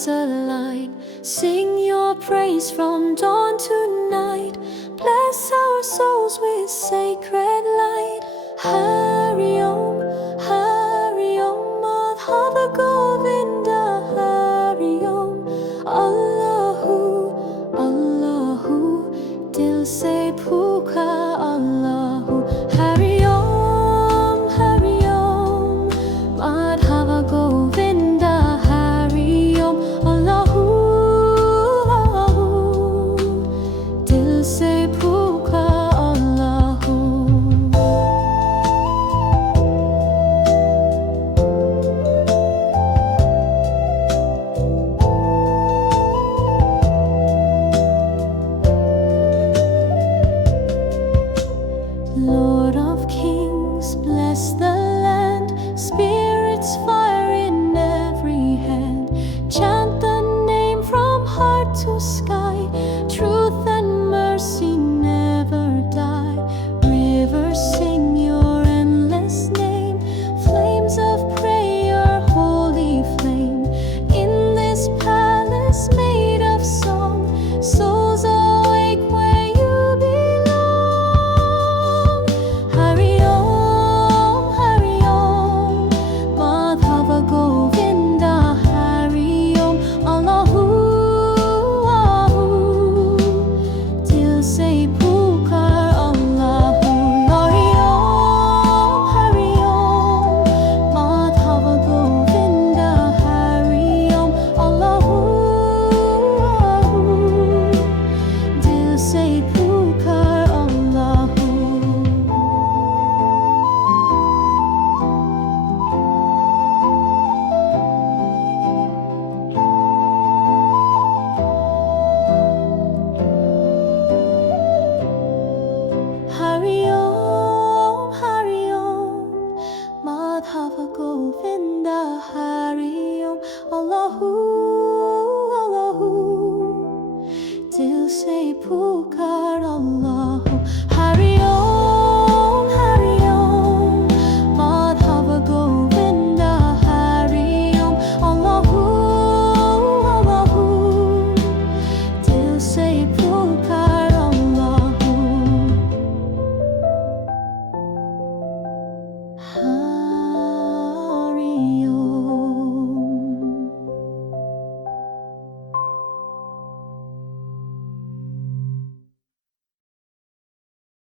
as a light. Sing your praise from dawn to night. Bless our souls with sacred light. Hari Om, Madhava Govinda. Hari Om, Allahu, Allahu, dil se pukar Allahu. Hari Om, Madhava Govinda. Hari Om, Allahu, Allahu, dil se pukar Allahu. Lord of kings, bless the land. Spirits fire in every hand. Chant the name from heart to sky. Truth and mercy never die. Rivers sing your endless name. Flames of prayer, holy flame. In this palace made of song, souls awake where you belong. Hari Om, Madhava Govinda. Hari Om, Allahu, Allahu, dil se pukar Allahu. Hari Om, Madhava Govinda. Hari Om, Allahu, Allahu, dil se pukar Allahu. Hari Om, Madhava Govinda. Hari Om, Allahu, Allahu, dil se pukar Allahu. Hari Om, Madhava Govinda. Hari Om, Allahu, Allahu, dil se pukar Allahu. Hari